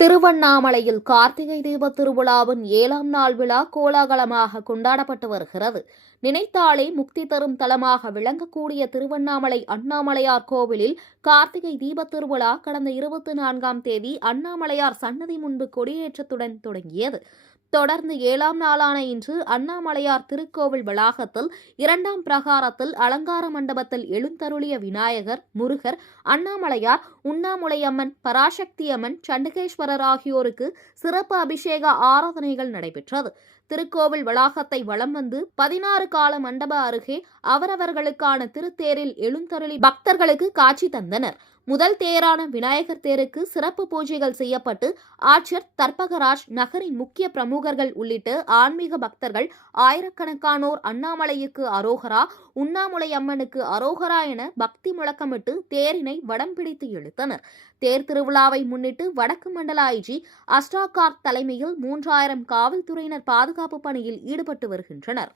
திருவண்ணாமலையில் கார்த்திகை தீப திருவிழாவின் 7ஆம் நாள் விழா கோலாகலமாக கொண்டாடப்பட்டு வருகிறது. நினைத்தாலே முக்தி தரும் தலமாக விளங்கக்கூடிய திருவண்ணாமலை அண்ணாமலையார் கோவிலில் கார்த்திகை தீப திருவிழா கடந்த 24ஆம் தேதி அண்ணாமலையார் சன்னதி முன்பு கொடியேற்றத்துடன் தொடங்கியது. தொடர்ந்து 7ஆம் நாளான இன்று அண்ணாமலையார் திருக்கோவில் வளாகத்தில் 2ஆம் பிரகாரத்தில் அலங்கார மண்டபத்தில் எழுந்தருளிய விநாயகர், முருகர், அண்ணாமலையார், உண்ணாமுலையம்மன், பராசக்தி அம்மன், சண்டிகேஸ்வரர் ஆகியோருக்கு சிறப்பு அபிஷேக ஆராதனைகள் நடைபெற்றது. திருக்கோவில் வளாகத்தை வலம் வந்து 16 கால மண்டப அருகே அவரவர்களுக்கான திருத்தேரில் எழுந்தருளி பக்தர்களுக்கு காட்சி தந்தனர். முதல் தேரான விநாயகர் தேருக்கு சிறப்பு பூஜைகள் செய்யப்பட்டு ஆட்சியர் தர்பகராஜ், நகரின் முக்கிய பிரமுகர்கள் உள்ளிட்ட ஆன்மீக பக்தர்கள் ஆயிரக்கணக்கானோர் அண்ணாமலைக்கு அரோகரா, உண்ணாமுலை அம்மனுக்கு அரோகரா என பக்தி முழக்கமிட்டு தேரினை வடம் பிடித்து இழுத்தனர். தேர் திருவிழாவை முன்னிட்டு வடக்கு மண்டல ஐஜி அஸ்டாகார்த் தலைமையில் 3000 காவல்துறையினர் பாதுகாப்பு பணியில் ஈடுபட்டு வருகின்றனர்.